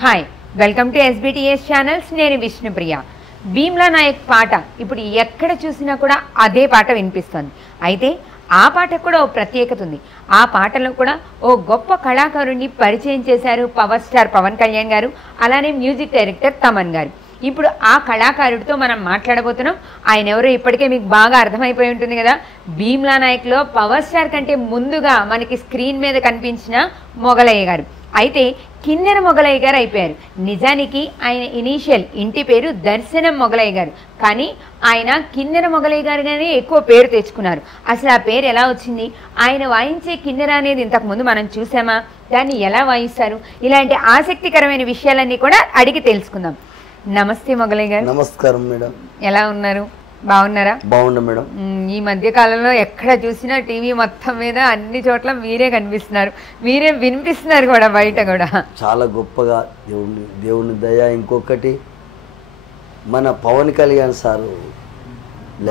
Hi welcome to SBTS channels. నేను విష్ణుప్రియ. భీమ్లా నాయక్ పాట ఇప్పుడు ఎక్కడ చూసినా కూడా అదే పాట వినిపిస్తుంది. అయితే ఆ పాటకు కూడా ఓ ప్రత్యేకత ఉంది. ఆ పాటలో కూడా ఓ గొప్ప కళాకారుడిని పరిచయం చేశారు పవర్ స్టార్ పవన్ కళ్యాణ్ గారు, అలానే మ్యూజిక్ డైరెక్టర్ తమన్ గారు. ఇప్పుడు ఆ కళాకారుడితో మనం మాట్లాడబోతున్నాం. ఆయన ఎవరో ఇప్పటికే మీకు బాగా అర్థమైపోయి ఉంటుంది కదా. భీమ్లా నాయక్లో పవర్ స్టార్ కంటే ముందుగా మనకి స్క్రీన్ మీద కనిపించిన మొగలయ్య గారు. అయితే కిన్నెర మొగలయ్య గారు అయిపోయారు. నిజానికి ఆయన ఇనీషియల్ ఇంటి పేరు దర్శనం మొగలయ్య గారు, కానీ ఆయన కిన్నెర మొగలయ్య గారుగానే ఎక్కువ పేరు తెచ్చుకున్నారు. అసలు ఆ పేరు ఎలా వచ్చింది, ఆయన వాయించే కిన్నెర అనేది ఇంతకుముందు మనం చూసామా, దాన్ని ఎలా వాయిస్తారు, ఇలాంటి ఆసక్తికరమైన విషయాలన్నీ కూడా అడిగి తెలుసుకుందాం. నమస్తే మొగలయ్య గారు. నమస్కారం మేడం. ఎలా ఉన్నారు? బాగున్నారా? బాగున్నా మేడం. ఈ మధ్య కాలంలో ఎక్కడ చూసినా టీవీ మొత్తం మీద అన్ని చోట్ల మీరే కనిపిస్తున్నారు, మీరే వినిపిస్తున్నారు కూడా బయట కూడా. చాలా గొప్పగా దేవుని దయ. ఇంకొకటి మన పవన్ కళ్యాణ్ సారు,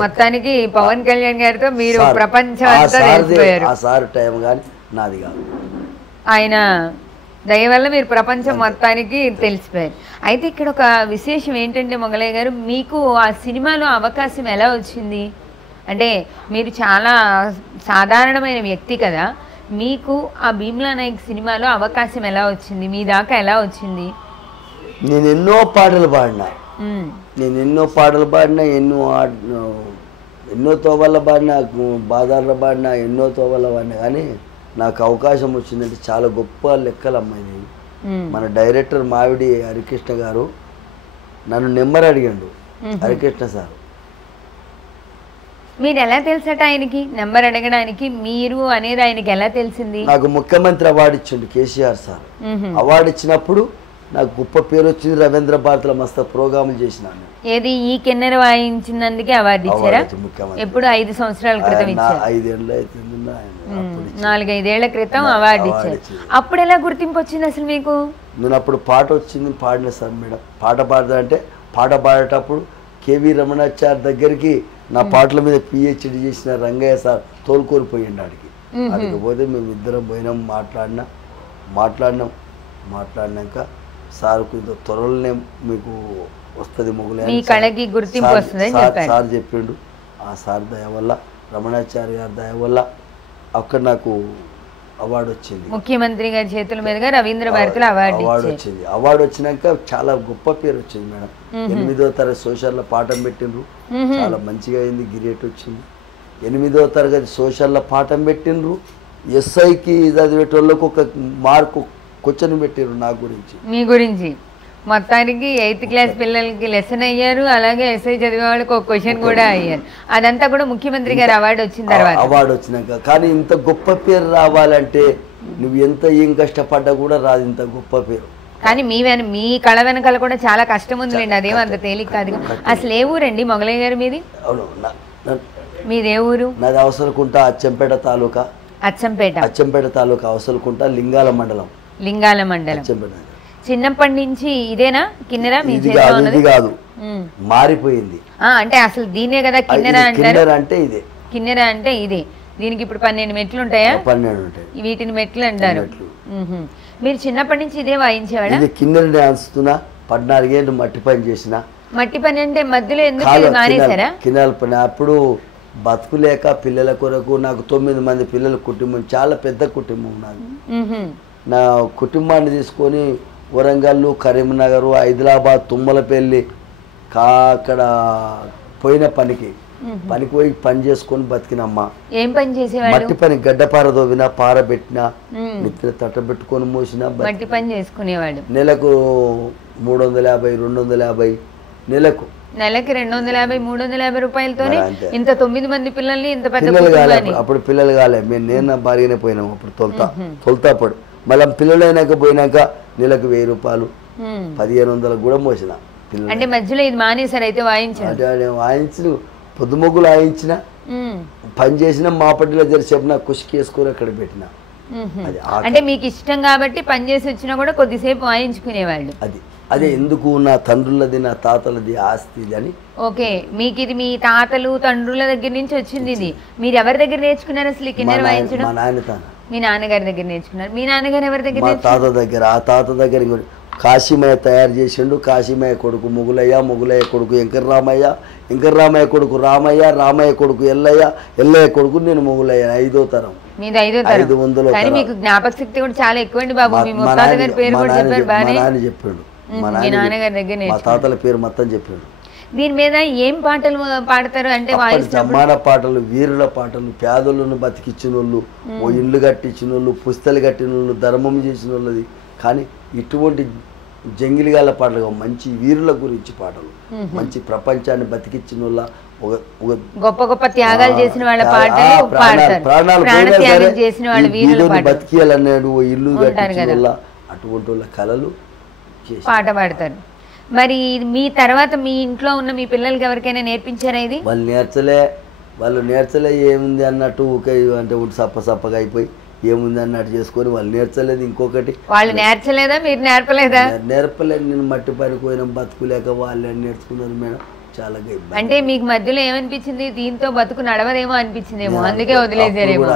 మొత్తానికి పవన్ కళ్యాణ్ గారితో మీరు ప్రపంచం అంతా తెలిసిపోయారు. ఆ సార్ టైం కానీ నాది కాదు, ఆయన దయ వల్ల మీరు ప్రపంచం మొత్తానికి తెలిసిపోయారు. అయితే ఇక్కడ ఒక విశేషం ఏంటంటే మొగలయ్య గారు, మీకు ఆ సినిమాలో అవకాశం ఎలా వచ్చింది? అంటే మీరు చాలా సాధారణమైన వ్యక్తి కదా, మీకు ఆ భీమ్లా నాయక్ సినిమాలో అవకాశం ఎలా వచ్చింది, మీ దాకా ఎలా వచ్చింది? నేను ఎన్నో పాటలు పాడినా, ఎన్నో తోవల్ల పాడినా, బాదార్లో పాడినా, ఎన్నో తోవల్ల పాడినా, కానీ నాకు అవకాశం వచ్చిందంటే చాలా గొప్ప లెక్కలు అమ్మాయి. నేను మన డైరెక్టర్ మావిడి హరికృష్ణ గారు నన్ను నెంబర్ అడిగాడు. హరికృష్ణ సార్, మీరు ఎలా తెలుసట ఆయనకి నెంబర్ అడగడానికి? మీరు అనేది ఆయనకి ఎలా తెలిసింది? నాకు ముఖ్యమంత్రి అవార్డు ఇచ్చిండు కేసీఆర్ సార్. అవార్డు ఇచ్చినప్పుడు నాకు గొప్ప పేరు వచ్చింది. రవీంద్ర భారతిలో మస్తు ప్రోగ్రాములు చేసినాను. ఏది ఈ కిన్నెర వాయించినందుకే అవార్డు ఇచ్చారా? ఎప్పుడు 5 సంవత్సరాల క్రితం ఇచ్చారు. 5 ఏళ్ళు అవుతుంది, 4-5 ఏళ్ల క్రితం అవార్డు ఇచ్చారు. అప్పుడు ఎలా గుర్తింపు వచ్చింది అసలు మీకు? నేను అప్పుడు పాట వచ్చింది పాడిన సార్ మేడం. పాట పాడదా అంటే పాట పాడేటప్పుడు కేవీ రమణాచారి దగ్గరికి నా పాటల మీద పిహెచ్డి చేసిన రంగయ్య సార్ తోలుకొని పోయిండు ఆడికి. అడిగి పోతే మేము ఇద్దరం పోయినాం, మాట్లాడినాక సార్ కొంచెం త్వరలోనే మీకు వస్తుంది మొగలయ్య సార్ చెప్పిండు. ఆ సార్ దయ వల్ల, రమణాచారి గారి దయ వల్ల అక్కడ నాకు అవార్డు వచ్చింది. ముఖ్యమంత్రి గారి చేతుల మీదుగా రవీంద్ర భారతిలో అవార్డు వచ్చింది. అవార్డు వచ్చినాక చాలా గొప్ప పేరు వచ్చింది మేడం. 8వ తరగతి సోషల్లో పాఠం పెట్టిండ్రు, చాలా మంచిగా అయింది, గిరేట్ వచ్చింది. 8వ తరగతి సోషల్లో పాఠం పెట్టిండ్రు. ఎస్ఐకి చదివేటోళ్ళకు ఒక మార్కు క్వశ్చన్ పెట్టిండ్రు నా గురించి, మీ గురించి. మొత్తానికి 8th క్లాస్ పిల్లలకి లెసన్ అయ్యారు, అలాగే ఎస్ఐ చదివే వాళ్ళకి ఒక క్వశ్చన్ కూడా అయ్యారు. అదంతా కూడా ముఖ్యమంత్రి గారు అవార్డు వచ్చిన తర్వాత. అవార్డు వచ్చినాక. కానీ ఇంత గొప్ప పేరు రావాలంటే నువ్వు ఎంత ఏం కష్టపడ్డా కూడా రాదు ఇంత గొప్ప పేరు. కానీ మీ కళ వెనకాల కూడా చాలా కష్టం ఉందిలేండి, అదేమో అంత తేలిక కాదు. అసలు ఏ ఊరండి మొగలయ్య గారు మీది? అవును, మీది ఏ ఊరు? నాది అవసరకుంట, అచ్చంపేట తాలూకా. అచ్చంపేట తాలూకా, అవసరకుంట, లింగాల మండలం. చిన్నప్పటి నుంచి ఇదేనా కిన్నెర? ఇది కాదు, మారిపోయింది. అంటే అసలు దీనే కదా కిన్నెర అంటారు. అంటే ఇదే కిన్నెర అంటే ఇదే. దీనికి ఇప్పుడు 12 మెట్లు ఉంటాయా? 12 ఉంటాయి. వీటిని మెట్లు అంటారు. మీరు చిన్నప్పటి నుంచి ఇదే వాయించేవాడా? ఇది కిన్నెర డాన్స్ 14 ఏళ్ళు మట్టి పని చేసిన. మట్టి పని అంటే మధ్యలో ఎందుకు మానేశారా? కిన్నెర పని అప్పుడు బతుకులేక పిల్లల కొరకు, నాకు 9 మంది పిల్లల కుటుంబం, చాలా పెద్ద కుటుంబం నాది. నా కుటుంబాన్ని తీసుకొని వరంగల్, కరీంనగర్, హైదరాబాద్, తుమ్మలపల్లి అక్కడ పోయిన పనికి పోయి పని చేసుకొని బతికినమ్మా. ఏం పని చేసేవాడు? మట్టి పని, గడ్డపార దోవిన, పార పెట్టిన, నెత్తిన తట్ట పెట్టుకొని మోసిన మట్టి పని చేసుకునేవాడు. నెలకు 350, 250, నెలకు 250, 350 రూపాయలతోనే ఇంత 9 మంది పిల్లల్ని, ఇంత పెద్ద అప్పుడు పిల్లలు కాలే, నేను భారీగానే పోయినాము అప్పుడు తొలతాపడు. మళ్ళీ పిల్లలు పోయినాక నెలకు 1000 రూపాయలు, 1500 కూడా మోసిన. అంటే మధ్యలో ఇది మానేసారు అయితే? వాయించిన పొద్దుమొగ్గులు వాయించిన, పని చేసిన, మాపటిలో జరిసేపు నా కుషికి వేసుకొని అక్కడ పెట్టిన. అంటే మీకు ఇష్టం కాబట్టి పని చేసి వచ్చినా కూడా కొద్దిసేపు వాయించుకునేవాళ్ళు. అదే ఎందుకు నా తండ్రులది, నా తాతలది ఆస్తి అని. ఓకే, మీకు ఇది మీ తాతలు తండ్రుల దగ్గర నుంచి వచ్చింది. ఇది మీరు ఎవరి దగ్గర నేర్చుకున్నారు అసలు ఈ కిన్నెర వాయించడం? మా నాయన. మీ నాన్నగారి దగ్గర నేర్చుకున్నారు. మీ నాన్నగారు ఎవరి దగ్గర? తాత దగ్గర. ఆ తాత దగ్గర కాశీమయ్య తయారు చేసిండు. కాశీమయ్య కొడుకు మొగులయ్య, మొగులయ్య కొడుకు వెంకటరామయ్య, వెంకటరామయ్య కొడుకు రామయ్య, రామయ్య కొడుకు ఎల్లయ్య, ఎల్లయ్య కొడుకు నేను మొగులయ్య. 5వ తరం. మీది 5వ తరం. 500 కానీ మీకు జ్ఞాపక శక్తి కూడా చాలా ఎక్కువండి బాబు. మీ ముత్తాత గారి పేరు కూడా చెప్పారు బానే. మా నాన్న చెప్పాడు. మీ నాన్నగారి దగ్గర మా తాతల పేరు మొత్తం చెప్పాడు. దీని మీద ఏం పాటలు పాడతారు అంటే జమాన పాటలు, వీరుల పాటలు, పేదలను బతికిచ్చిన వాళ్ళు, ఓ ఇల్లు కట్టించిన వాళ్ళు, పుస్తలు కట్టిన వాళ్ళు, ధర్మం చేసిన వాళ్ళది. కానీ ఇటువంటి జంగిలిగాల పాటలు, మంచి వీరుల గురించి పాటలు, మంచి ప్రపంచాన్ని బతికిచ్చిన వాళ్ళ, గొప్ప గొప్ప త్యాగాలు చేసిన వాళ్ళ పాటలు పాడతారు. ప్రాణత్యాగం చేసిన వాళ్ళ వీరుల పాటలు బతికియాలన్నాడు, ఓ ఇల్లు కట్టించిన వాళ్ళ, అటువంటి వాళ్ళ కళలు పాట పాడతారు. మరి మీ తర్వాత మీ ఇంట్లో ఉన్న మీ పిల్లలకి ఎవరికైనా నేర్పించారా ఇది? వాళ్ళు నేర్చలే ఏముంది అన్నట్టు ఊకే అంటే సప్పగా అయిపోయి ఏముంది అన్నట్టు చేసుకొని వాళ్ళు నేర్చలేదు. ఇంకొకటి వాళ్ళు నేర్చలేదా, మీరు నేర్పలేదా? నేర్పలేదు. నేను మట్టి పనికి పోయినా బతుకులేక వాళ్ళే నేర్చుకున్నారు మేడం. చాలా అంటే మీకు మధ్యలో ఏమనిపించింది, దీంతో బతుకు నడవదేమో అనిపించిందేమో, అందుకే వదిలేసారేమో?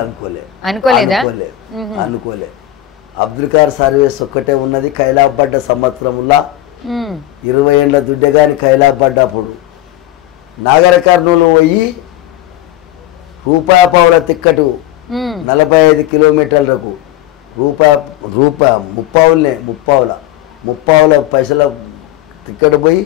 అనుకోలేదా? అనుకోలే. అబ్దుల్ ఖాదర్ సర్వీస్ ఒక్కటే ఉన్నది. కైలాపడ్డ సంవత్సరంలో 20 ఏళ్ళ దుడ్డే కానీ కైలాపడ్డప్పుడు నాగర కర్నూలు పోయి రూపాయ పావుల తిక్కటు 45 కిలోమీటర్లకు ముప్పావుల పైసల తిక్కటు పోయి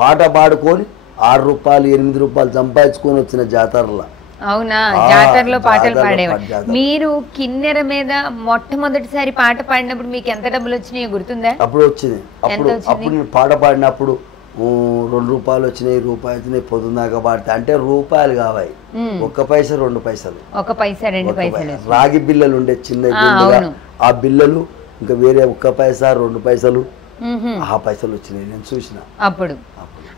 పాట పాడుకొని 6 రూపాయలు 8 రూపాయలు సంపాదించుకొని వచ్చిన జాతరలో. అవునా? జాతరలో పాటలు పాడేవారు. మీరు కిన్నెర మీద మొట్టమొదటిసారి పాట పాడినప్పుడు మీకు ఎంత డబ్బులు వచ్చినాయో గుర్తుందా? అప్పుడు వచ్చింది. అప్పుడు నేను పాట పాడినప్పుడు 2 రూపాయలు వచ్చినాయి, రూపాయలు వచ్చినాయి. పొద్దున్నాక పాడితే అంటే రూపాయలు కావాలి. 1 పైసా 2 పైసలు, 1 పైసా 2 పైసలు. రాగి బిల్లలు ఉండే చిన్న బిల్లగా, ఆ బిల్లలు ఇంకా వేరే 1 పైసా 2 పైసలు, ఆ పైసలు వచ్చినాయి. నేను చూసిన అప్పుడు.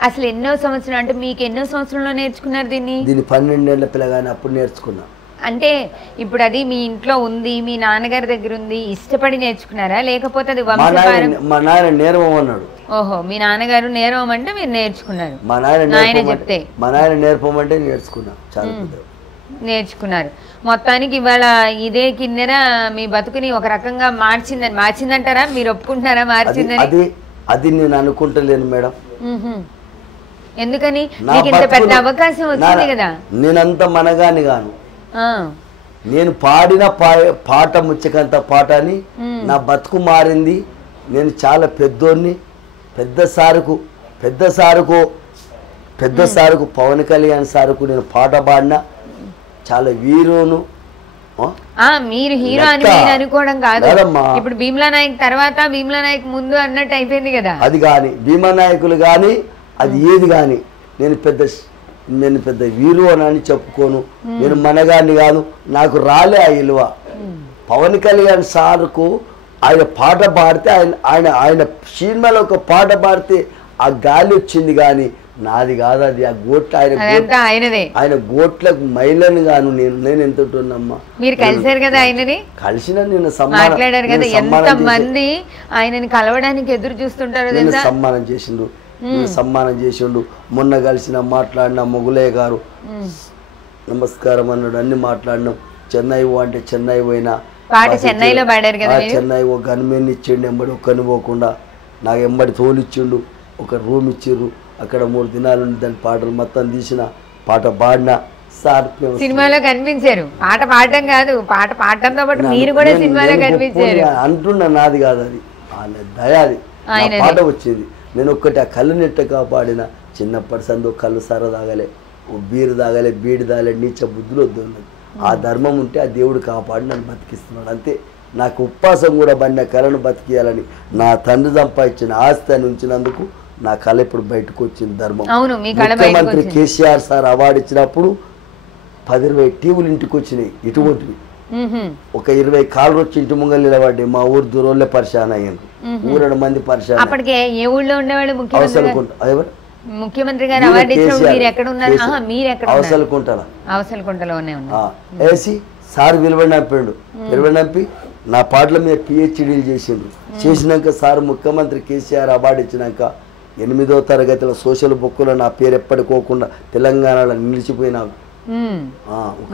అసలు ఎన్నో సంవత్సరం అంటే మీకు ఎన్నో సంవత్సరంలో నేర్చుకున్నారు దీన్ని? 12 ఏళ్ల పిల్లగాని అప్పుడు నేర్చుకున్నా. అంటే ఇప్పుడు అది మీ ఇంట్లో ఉంది, మీ నాన్నగారి దగ్గర ఉంది, ఇష్టపడి నేర్చుకున్నారా లేకపోతే అది మా నాయన నేర్వం అన్నాడు. ఓహో, మీ నాన్నగారు నేర్వం అంటే మీరు నేర్చుకున్నారు. మా నాయన చెప్తే మా నాయన నేర్పమంటే నేర్చుకున్నా. చాలా నేర్చుకున్నారు. మొత్తానికి ఇవాళ ఇదే కిన్నెర మీ బతుకుని ఒక రకంగా మార్చిందంటారా? మీరు ఒప్పుకుంటున్నారా మార్చిందని? అది నేను అనుకుంటలేను మేడం. ఎందుకని? మీకు ఇంత పెద్ద అవకాశం వచ్చింది కదా. నేనంత మనగాని గాను, నేను పాడిన పాట ముచ్చకంత పాట అని నా బతుకు మారింది. నేను చాలా పెద్దోన్ని. పెద్ద సారుకు పవన్ కళ్యాణ్ సారుకు నేను పాట పాడినా. చాలా వీరును. మీరు హీరో అని నేను అనుకోవడం కాదు. ఇప్పుడు భీమ్లా నాయక్ తర్వాత భీమ్లా నాయక్ ముందు అన్నట్టు అయిపోయింది కదా. అది కానీ భీమా నాయకులు కానీ అది ఏది కానీ నేను పెద్ద వీరు అని చెప్పుకోను. నేను మనగాన్ని కాదు. నాకు రాలే ఆ విలువ. పవన్ కళ్యాణ్ సార్కు ఆయన పాట పాడితే ఆయన సినిమాలో ఒక పాట పాడితే ఆ గాలి వచ్చింది కానీ నాది కాదు. అది ఆ గోట్ల ఆయన గోట్లకు మైలను గాను నేను ఎంత ఉంటున్నమ్మా. మీరు కలిసారు కదా ఆయనని? కలిసిన నేను మాట్లాడారు కదా. ఎంత మంది ఆయనని కలవడానికి ఎదురు చూస్తుంటారు. సమ్మానం చేసిండు. మొన్న కలిసిన మాట్లాడిన మొగులయ్య గారు నమస్కారం అన్నాడు. అన్ని మాట్లాడినాం. చెన్నై అంటే చెన్నై పోయినా చెన్నై ఒక గన్మెన్ ఇచ్చిండు. ఎంబడి ఒక్కని పోకుండా నాకు ఎంబడి తోలిచ్చిండు. ఒక రూమ్ ఇచ్చిర్రు. అక్కడ 3 దినాలు దాని పాటలు మొత్తం తీసిన పాట పాడిన. సార్ సినిమాలో కనిపించారు. పాట పాడటం కాదు, పాట పాడటంతో పాటు మీరు కూడా సినిమాలో కనిపించారు అంటున్నా. నాది కాదు అది, వాళ్ళ దయాది పాట వచ్చేది. నేను ఒక్కటి ఆ కళ్ళు నెట్ట కాపాడిన. చిన్నప్పటి సందు కళ్ళు సర తాగలే, బీరు తాగలే, బీడి తాగలే, నీచ బుద్ధులు వద్దు ఉన్నది. ఆ ధర్మం ఉంటే ఆ దేవుడు కాపాడి నన్ను బతికిస్తున్నాడు అంతే. నాకు ఉపవాసం కూడా బండిన కళను బతికియాలని నా తండ్రి సంపాదించిన ఆస్తి అని ఉంచినందుకు నా కళ ఇప్పుడు బయటకు వచ్చింది. ధర్మం. ముఖ్యమంత్రి కేసీఆర్ సార్ అవార్డు ఇచ్చినప్పుడు 10-20 టీవీలు ఇంటికి వచ్చినాయి. ఇటువంటివి ఒక 20 కాళ్ళు వచ్చి ఇంటి ముంగలు నిలబడ్డాయి. మా ఊరు దూరంలో పరిశాన్ అయ్యాను. 3 మంది పరిశాన్. ముఖ్యమంత్రి గారు అవార్డు ఇచ్చినప్పుడు మీరు ఎక్కడ ఉన్నారు? మీరు ఎక్కడ? అవసలకుంటలోనే వేసి సార్ విలువనంపి నా పాటల మీద పిహెచ్డీలు చేసిండు. చేసినాక సార్ ముఖ్యమంత్రి కేసీఆర్ అవార్డు ఇచ్చినాక 8వ తరగతిలో సోషల్ బుక్లో నా పేరు ఎప్పటికోకుండా తెలంగాణలో నిలిచిపోయినా.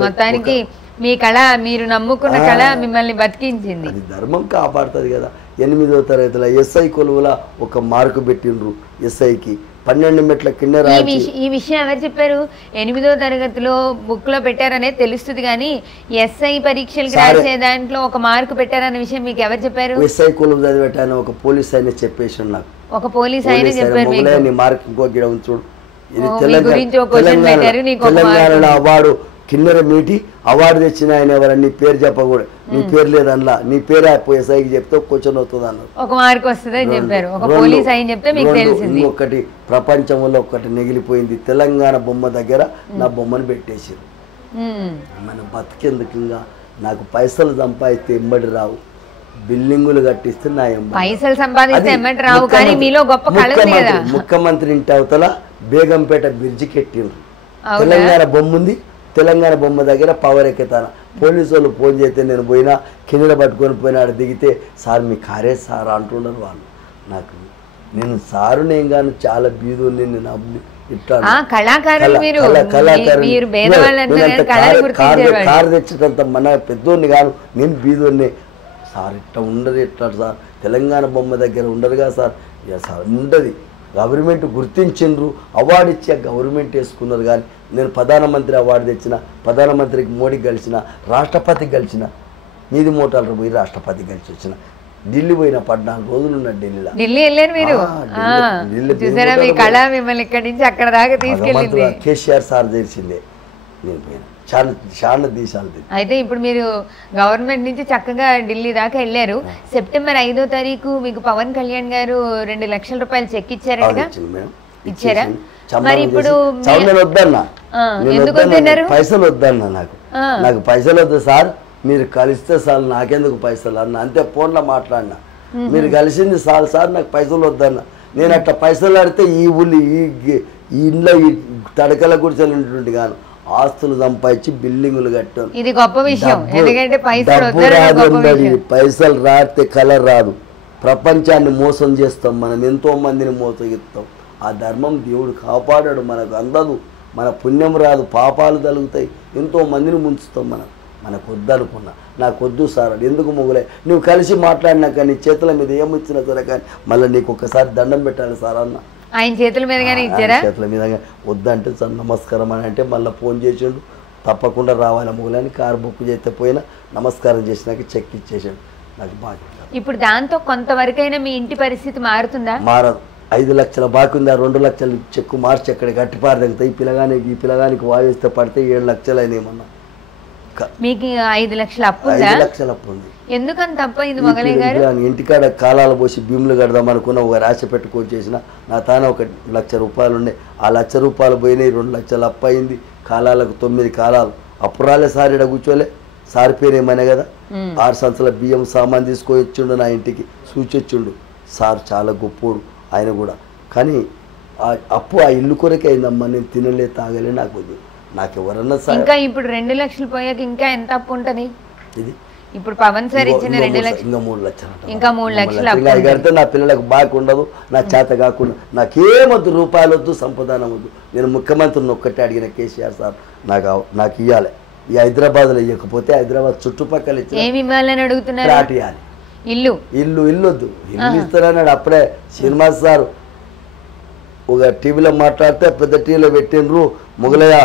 మొత్తానికి మీ కళ, మీరు నమ్ముకున్న కళ మిమ్మల్ని బతికించింది. అది ధర్మం కాపాడుతుంది కదా. 8వ తరగతిలో ఎస్ఐ కొలువుల ఒక మార్కు పెట్టిండ్రు ఎస్ఐకి 12 మెట్ల కింద ఈ విషయం ఎవరు చెప్పారు? 8వ తరగతిలో బుక్ లో పెట్టారనేది తెలుస్తుంది కానీ ఎస్ఐ పరీక్షలకు రాసే దాంట్లో ఒక మార్కు పెట్టారనే విషయం మీకు ఎవరు చెప్పారు? ఎస్ఐ కొలువు చదివేటాను ఒక పోలీస్ ఆయన చెప్పేసి నాకు. ఒక పోలీస్ ఆయన చెప్పారు మీకు? నీ మార్క్ ఇంకో గిడ ఉంచుడు. ఇది తెలంగాణలో అవార్డు కిన్నెర మీటి అవార్డు తెచ్చిన ఆయన ఎవరని నీ పేరు చెప్పకూడదు, నీ పేరు లేదనలా, నీ పేరు ఎస్ఐకి చెప్తే క్వశ్చన్ అవుతుంది అన్నారు. ఒక మార్క్ వస్తుంది చెప్పారు, ఒక పోలీస్ ఆయన చెప్తే మీకు తెలిసింది. ఒకటి ప్రపంచంలో ఒకటి మిగిలిపోయింది, తెలంగాణ బొమ్మ దగ్గర నా బొమ్మను పెట్టేసారు. మన బతికెందుకు ఇంకా? నాకు పైసలు సంపాదిస్తే ఎమ్మడి రావు, బిల్డింగులు కట్టిస్తే నా పైసలు సంపాదిస్తే ఎమ్మడి రావు, కానీ మీలో గొప్ప కళ ఉంది కదా. ముఖ్యమంత్రి ఇంటి అవతల బేగంపేట బ్రిడ్జి కట్టిండ్రు, తెలంగాణ బొమ్మ ఉంది, తెలంగాణ బొమ్మ దగ్గర పవర్ ఎక్కుతాను. పోలీసు వాళ్ళు ఫోన్ చేస్తే నేను పోయినా కింద పట్టుకొని పోయినా ఆడ దిగితే సార్ మీ కారే సార్ అంటున్నారు వాళ్ళు. నాకు నేను సారు నేను కానీ చాలా బీదుని నేను కారు తెచ్చినంత మన పెద్దోడిని కాను, నేను బీదుని. సార్ ఇట్లా ఉండదు, ఇట్లా సార్ తెలంగాణ బొమ్మ దగ్గర ఉండదు కదా సార్. సార్ ఉండదు, గవర్నమెంట్ గుర్తించిండ్రు, అవార్డు ఇచ్చే గవర్నమెంట్ వేసుకున్నారు. కానీ నేను ప్రధానమంత్రి అవార్డు తెచ్చిన, ప్రధానమంత్రికి మోడీకి కలిసిన, రాష్ట్రపతికి కలిసిన, మీది మోటార్లు పోయి రాష్ట్రపతికి కలిసి వచ్చిన. ఢిల్లీ పోయిన 14 రోజులు ఉన్నా ఢిల్లీలో. ఢిల్లీ వెళ్ళారు మీరు? చూసారా మీ కళ మిమ్మల్ని ఇక్కడి నుంచి అక్కడ దాకా తీసుకెళ్ళింది. కేసీఆర్ సార్ తెలిసిందే నేను పోయిన చాలా దేశాలు. అయితే ఇప్పుడు మీరు గవర్నమెంట్ నుంచి చక్కగా ఢిల్లీ దాకా వెళ్ళారు. సెప్టెంబర్ 5వ తారీఖు మీకు పవన్ కళ్యాణ్ గారు 2 లక్షల రూపాయలు చెక్ ఇచ్చారట, ఇచ్చారా? మరి ఇప్పుడు వద్దన్నా, పైసలు వద్దన్నా, నాకు పైసలు వద్దు సార్, మీరు కలిస్తే సార్, నాకెందుకు పైసలు అన్న. అంతే ఫోన్లో మాట్లాడినా, మీరు కలిసింది సార్ సార్ నాకు పైసలు వద్దన్నా. నేను అట్లా పైసలు ఆడితే ఈ ఊళ్ళు ఈ ఇంట్లో ఈ తడకల గుడిసెలు ఉంటుంటే కాను ఆస్తులు సంపాదించి బిల్డింగులు కట్టాను. ఇది గొప్ప విషయం, ఎందుకంటే పైసలు రాస్తే కలర్ రాదు. ప్రపంచాన్ని మోసం చేస్తాం మనం, ఎంతో మందిని మోసగిస్తాం. ఆ ధర్మం దేవుడు కాపాడాడు, మనకు అందదు, మన పుణ్యం రాదు, పాపాలు తలుగుతాయి, ఎంతో మందిని ముంచుతాం మనం. మనకు వద్దనుకున్నా, నాకు వద్దు సార్ అని. ఎందుకు మొగులే నువ్వు కలిసి మాట్లాడినాక నీ చేతుల మీద ఏమొచ్చినా సరే కానీ మళ్ళీ నీకు ఒకసారి దండం పెట్టాలి సార్ అన్న. ఆయన చేతుల మీదగానే ఇచ్చారా? చేతుల మీద వద్దంటే సార్ నమస్కారం అని అంటే మళ్ళీ ఫోన్ చేసిండు, తప్పకుండా రావాలి మొగులని. కారు బుక్ చేస్తే పోయినా నమస్కారం చేసినాక చెక్ ఇచ్చేసాడు. నాకు బాగా ఇప్పుడు దాంతో కొంతవరకైనా మీ ఇంటి పరిస్థితి మారుతుందా? మారదు. 5 లక్షల బాకీ ఉంది, 2 లక్షలు చెక్కు మార్చి అక్కడికి గట్టిపారు తగ్గుతాయి. ఈ పిల్లగానికి వాయిస్తే పడితే 7 లక్షలు అయినాయి. మొన్న మీకు 5 లక్షల అప్పు ఉంది? 5 లక్షల అప్పు ఉంది. ఎందుకని తప్ప ఇది మొగలయ్య గారు? ఇంటికాడ కాలాలు పోసి భీములు కడదాం అనుకున్న ఒక రాశి పెట్టుకొని చేసిన. నా తాన 1 లక్ష రూపాయలు ఉండే, ఆ 1 లక్ష రూపాయలు పోయినాయి, 2 లక్షలు అప్పు అయింది. కాలాలకు 9 కాలాలు అప్పు రాలే సార్. ఇక్కడ కూర్చోలే సార్ పేరు ఏమనే కదా, 6 సంచుల బియ్యం సామాన్ తీసుకొని వచ్చిండు నా ఇంటికి, సూచొచ్చిండు సార్. చాలా గొప్పోడు ఆయన కూడా. కానీ అప్పు ఆ ఇల్లు కొరకే అయిందమ్మా, నేను తినలే తాగలే, నాకు వద్దు. నాకు ఎవరన్నా సార్ ఇంకా ఇప్పుడు 2 లక్షలు పోయాక ఇంకా ఎంత అప్పు ఉంటుంది? ఇది ఇప్పుడు పవన్ సార్ ఇచ్చిన 2 లక్షలు, ఇంకా 3 లక్షలు, ఇంకా 3 లక్షలు కడితే నా పిల్లలకు బాగా ఉండదు, నా చేత కాకుండా. నాకేమొద్దు, రూపాయలు వద్దు, సంపదానం వద్దు. నేను ముఖ్యమంత్రిని ఒక్కటే అడిగిన, కేసీఆర్ సార్ నాకు ఇవ్వాలి. ఈ హైదరాబాద్లో ఇవ్వకపోతే హైదరాబాద్ చుట్టుపక్కల ఏమి ఇవ్వాలని అడుగుతున్నారు? ఫ్లాట్ ఇవ్వాలి, ఇల్లు వద్దు, ఇల్లు ఇస్తారన్నాడు. అప్పుడే శ్రీనివాస్ సార్ ఒక టీవీలో మాట్లాడితే పెద్ద టీవీలో పెట్టిండ్రు, మొగలయ్య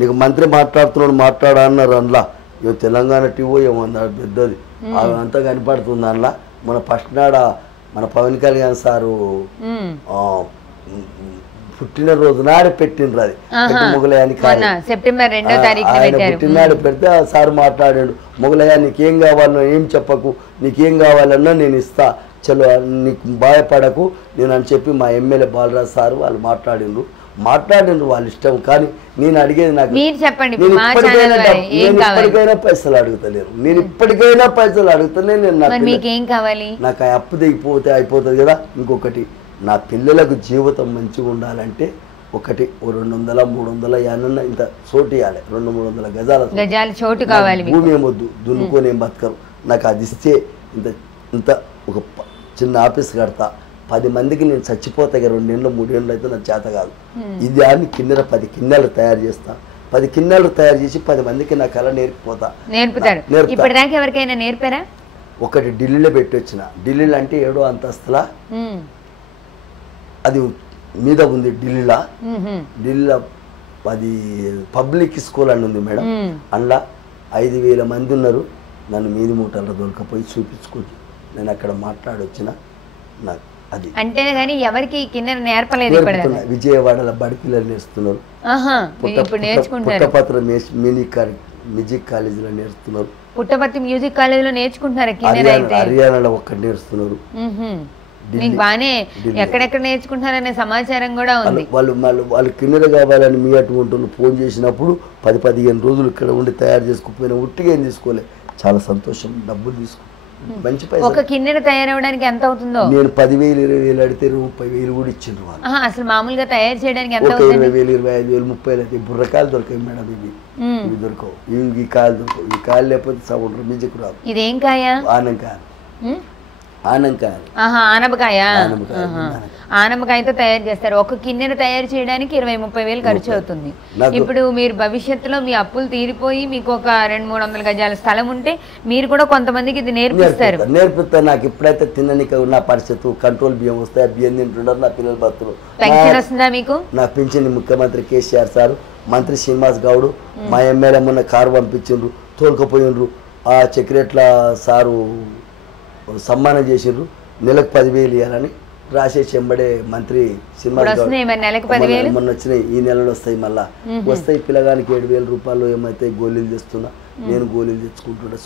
నీకు మంత్రి మాట్లాడుతున్నాడు మాట్లాడా అన్నారు. అందులో ఇవి తెలంగాణ టీవీ ఏమన్నారు పెద్దది, అంతా కనపడుతుంది. అందులో మన ఫస్ట్ నాడ మన పవన్ కళ్యాణ్ సారు పుట్టినరోజు నాడు పెట్టిండ్రు. అది మొగలయానికి సెప్టెంబర్ 2వ తారీఖున పుట్టినాడు పెడితే ఆ సార్ మాట్లాడాడు, మొగలయ్య నీకేం కావాలన్నా ఏం చెప్పకు, నీకేం కావాలన్నా నేను ఇస్తా, చలో నీకు భయపడకు నేను అని చెప్పి మా ఎమ్మెల్యే బాలరాజు సార్ వాళ్ళు మాట్లాడిండ్రు వాళ్ళ ఇష్టం. కానీ నేను అడిగేది, నాకు ఇప్పటికైనా పైసలు అడుగుతలేరు, నేను ఇప్పటికైనా పైసలు అడుగుతానే. నాకు ఆ అప్పు దిగిపోతే అయిపోతుంది కదా. ఇంకొకటి, నా పిల్లలకు జీవితం మంచిగా ఉండాలంటే ఒకటి 200-300 ఏమన్నా ఇంత చోటు ఇవ్వాలి, 200-300 గజాల చోటు కావాలి. భూమి ఏమొద్దు, దున్నుకొని ఏం బతకరు. నాకు అది ఇస్తే ఇంత ఒక చిన్న ఆఫీస్ కడతా, 10 మందికి నేను చచ్చిపోతా. 2 ఏళ్ళు 3 ఏళ్ళు అయితే నాకు చేత కాదు. ఇది అని కిన్నెర 10 కిన్నెలు తయారు చేస్తా, 10 కిన్నెలు తయారు చేసి 10 మందికి నా కళ నేర్పుతారు. ఇప్పటిదాకా ఎవరికైనా నేర్పారా? ఒకటి ఢిల్లీలో పెట్టి వచ్చిన. ఢిల్లీలో అంటే 7వ అంతస్తుల అది మీద ఉంది. ఢిల్లీలో అది పబ్లిక్ స్కూల్ అని ఉంది మేడం. అందులో 5,000 మంది ఉన్నారు. నన్ను మీది మూటల్లో దొరకపోయి చూపించుకోవచ్చు. నేను అక్కడ మాట్లాడొచ్చిన. నాకు అది అంటే కానీ ఎవరికి కిన్నెర నేర్పలేదు. విజయవాడలో బడి పిల్లలు నేర్చుతున్నారు. పుట్టపత్ర మ్యూజిక్ కాలేజీలో నేర్చుతున్నారు. పుట్టపర్తి మ్యూజిక్ కాలేజీలో నేర్చుకుంటున్నారు. హర్యానాలో ఒక్కటి నేర్చుతున్నారు. మీకు బానే ఎక్కడెక్కడ నేర్చుకుంటున్నారనే సమాచారం కూడా ఉంది. వాళ్ళు కిన్నెర కావాలని మీ అటువంటి ఫోన్ చేసినప్పుడు 10-15 రోజులు ఇక్కడ ఉండి తయారు చేసుకుపోయినా ఉట్టిగా ఏం తీసుకోలే. చాలా సంతోషం. డబ్బులు తీసుకో మంచి పైసలు. ఒక కిన్నెర తయారవడానికి ఎంత అవుతుందో? నేను 10,000 20,000 అడిగితే 30,000 కూడా ఇచ్చిండ్రు వాళ్ళు. అసలు మామూలుగా తయారు చేయడానికి ఎంత అవుతుంది? 20,000 25,000 30,000 అయితే బుర్రకాయలు దొరకాయి మేడం. ఇవి దొరకవు. ఈ కాయలు దొరకవు. ఈ కాయలు లేకపోతే సౌండ్ మ్యూజిక్ రాదు. ఇదేం కాయ? ఆనంకాయ. ఆనంకాయ. ఆనపకాయ. ఆనపకాయతో తయారు చేస్తారు. ఒక కిన్నెర తయారు చేయడానికి 20-30 వేలు ఖర్చు అవుతుంది. ఇప్పుడు మీరు భవిష్యత్తులో మీ అప్పులు తీరిపోయి మీకు ఒక 200-300 గజాల స్థలం ఉంటే మీరు కూడా కొంతమందికి ఇది నేర్పిస్తారు. నాకు ఎప్పుడైతే తినడానికి ఉన్న పరిస్థితి కంట్రోల్ బియ్యం వస్తాయి. బియ్యం తింటున్నారు. నా పిల్లలు బతులు. పెన్షన్ వస్తుందా మీకు? నా పెన్షన్ ముఖ్యమంత్రి కేసీఆర్ సార్, మంత్రి శ్రీనివాస్ గౌడ్, మా ఎమ్మెల్యే మొన్న కారు పంపించిండ్రు, తోలుకపోయిండ్రు. ఆ సెక్రటరీల సారు సన్మానం చేసిండ్రు. నెలకు 10,000 ఇవ్వాలని రాసేసి ఎంబడే మంత్రి శ్రీనివాస్ గౌడ్ మొన్న వచ్చినాయి. ఈ నెలలో వస్తాయి. మళ్ళా వస్తాయి. పిల్లగానికి 7,000 రూపాయలు ఏమైతే గోళీలు తెస్తున్నా. నేను గోళీలు తెచ్చుకుంటున్నా.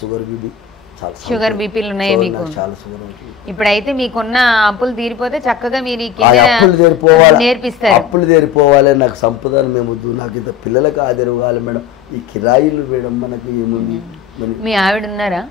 షుగర్ బీపీలు ఉన్నాయి మీకు? చాలా షుగర్ ఉంటుంది. ఇప్పుడైతే మీకున్న అప్పులు తీరిపోతే చక్కగా మీరు అప్పులు తీరిపోవాలి. నాకు సంపదను మేము నాకు ఇంత పిల్లలకు ఆదరణ కావాలి మేడం. ఈ కిరాయిలు మేడం మనకి ఏముంది? మీ ఆవిడ ఉన్నారా?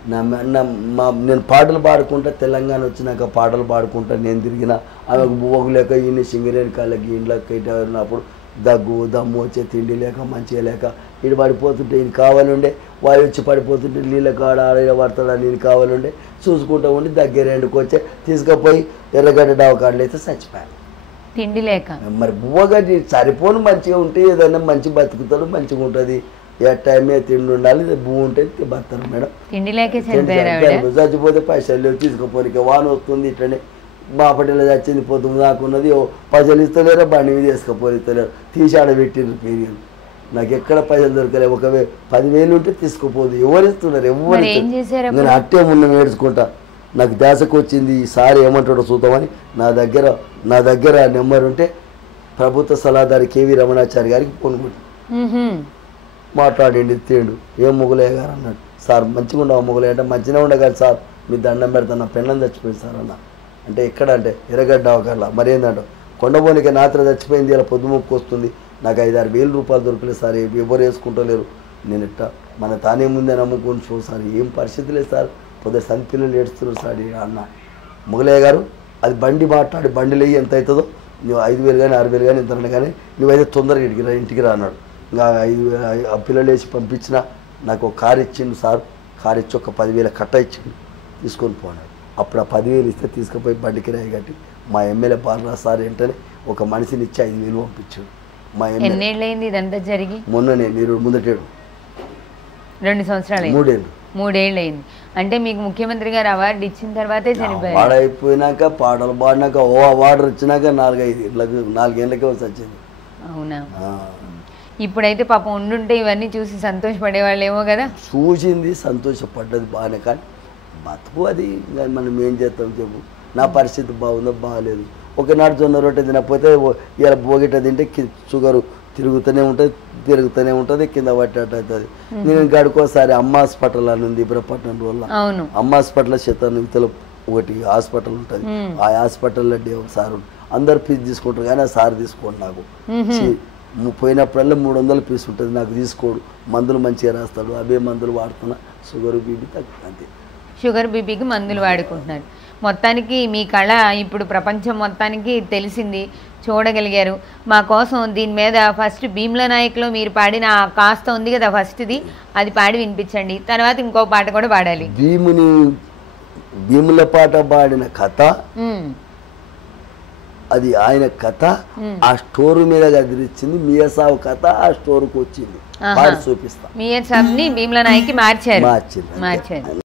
నేను పాటలు పాడుకుంటా. తెలంగాణ వచ్చినాక పాటలు పాడుకుంటా. నేను తిరిగిన ఆమెకు బువ్వకు లేక ఈయన సింగరేణి కాళ్ళకి ఇండ్లకి ఉన్నప్పుడు దగ్గు దమ్ము వచ్చే తిండి లేక మంచిగా లేక ఇటు పడిపోతుంటే ఇది కావాలండే. వాయు వచ్చి పడిపోతుంటే నీళ్ళ కాడ ఆడ పడతాడా నేను కావాలండే చూసుకుంటా ఉండి దగ్గర ఎండుకు వచ్చే తీసుకుపోయి ఎర్రగడ్డ డవకాడలు అయితే చచ్చిపోయాను తిండి లేక. మరి బువ్వగడ్డి సరిపోను మంచిగా ఉంటే ఏదైనా మంచి బతుకుతాడు. మంచిగా ఉంటుంది. ఏ టైమే తిండి ఉండాలి. భూమి ఉంటే బతారు మేడం. తిండి లేకే చచ్చిపోతే పైసలు లేవు తీసుకుపోయి వాన వస్తుంది. ఇట్లనే మా పట్టెలో చచ్చింది పోతుంది దాకున్నది. పైసలు ఇస్తలేరు. బండి మీద వేసుకపోయి ఇస్తలేరు. తీసి ఆడబెట్టిండ్రు పీరియడ్. నాకు ఎక్కడ పైసలు దొరకలేదు. ఒక 10,000 ఉంటే తీసుకుపోదు. ఎవరు ఇస్తున్నారు? ఎవరు? నేను అట్టే ముందు నేర్చుకుంటా. నాకు దేశకు వచ్చింది. ఈసారి ఏమంటాడో చూద్దామని నా దగ్గర నెంబర్ ఉంటే ప్రభుత్వ సలహాదారు కేవీ రమణాచారి గారికి ఫోన్ కొట్టి మాట్లాడిండి. తేడు ఏం మొగలయ్య గారు అన్నాడు. సార్ మంచిగా ఉండవు మొగలయ్య అంటే మంచిగా ఉండగాలి సార్. మీ దండం పెడతాను. నా పెళ్ళని చచ్చిపోయింది సార్ అన్న. అంటే ఎక్కడ అంటే ఎర్రగడ్డ అవకాశ మరి ఏంటంటే కొండబోనికి నాత్ర చచ్చిపోయింది. ఇలా పొద్దుముక్కు వస్తుంది. నాకు 5-6 వేల రూపాయలు దొరకలేదు సార్. ఎవరు వేసుకుంటలేరు. నేను ఇట్టా మన తానే ముందే నమ్ముకొని చూ సార్. ఏం పరిస్థితి లేదు సార్. పొద్దు సంతి పిల్లలు ఏడుస్తున్నారు సార్ అన్న. మొగలయ్య గారు అది బండి మాట్లాడి బండిలో ఎంత అవుతుందో నువ్వు 5,000 కానీ 6,000 కానీ ఎంత కానీ నువ్వైతే తొందరగా ఇంటికి రా అన్నాడు. ఇంకా 5,000 పిల్లలు వేసి పంపించిన. నాకు ఒక కారు ఇచ్చిండు సార్. కారు ఇచ్చి ఒక 10,000 కట్ట ఇచ్చిండు. తీసుకొని పోనాడు. అప్పుడు ఆ 10,000 ఇస్తే తీసుకుపోయి బండి కిరాయి కట్టి మా ఎమ్మెల్యే బాలరాజు సార్ వెంటనే ఒక మనిషిని ఇచ్చి 5,000 పంపించాడు. మా ఎన్నేళ్ళైంది ఇదంతా జరిగి? మొన్ననే మీరు ముందటేడు 2 సంవత్సరాలు 3 ఏళ్ళు అయింది. అంటే మీకు ముఖ్యమంత్రి గారు అవార్డు ఇచ్చిన తర్వాతే చనిపోయారు. అవార్డు అయిపోయినాక పాటలు పాడినాక అవార్డు వచ్చినాక 4 ఏళ్ళకే వచ్చింది. అవునా? ఇప్పుడైతే పాపం ఉండుంటే ఇవన్నీ చూసి సంతోషపడేవాళ్ళు ఏమో కదా. చూసింది సంతోషపడ్డది బాగానే. కానీ బతుకు అది మనం ఏం చేస్తాం చెప్పు. నా పరిస్థితి బాగుందో బాగాలేదు. ఒకనాడు జొన్న రొట్టె తినకపోతే ఇలా బోగిట తింటే షుగరు తిరుగుతూనే ఉంటుంది. కింద పట్టేట అవుతుంది. నేను గడుకోసారి అమ్మ హాస్పిటల్ అని ఉంది ఇబ్రపట్నం రోజుల్లో. అమ్మ హాస్పిటల్ శతానివితలో ఒకటి హాస్పిటల్ ఉంటుంది. ఆ హాస్పిటల్లో సార్ అందరు ఫీజు తీసుకుంటారు కానీ ఆ సార్ తీసుకోండి. నాకు పోయినప్పుడల్లా 300 ఫీజు ఉంటుంది. నాకు తీసుకోడు. మందులు మంచిగా రాస్తాడు. అవే మందులు వాడుతున్నా. షుగర్ బీపీ తగ్గుతుంది అంతే. షుగర్ బీపీకి మందులు వాడుకుంటున్నారు. మొత్తానికి మీ కళ ఇప్పుడు ప్రపంచం మొత్తానికి తెలిసింది, చూడగలిగారు. మా కోసం దీని మీద ఫస్ట్ భీమ్లా నాయక్లో మీరు పాడిన కాస్త ఉంది కదా ఫస్ట్ది, అది పాడి వినిపించండి. తర్వాత ఇంకో పాట కూడా పాడాలి. భీముల పాట పాడిన కథ అది ఆయన కథ. ఆ స్టోర్ మీద గదిరిచ్చింది. మియా సాబ్ కథ ఆ స్టోర్కి వచ్చింది. చూపిస్తా. మియా సాబ్ని భీమ్లా నాయక్కి మార్చారు.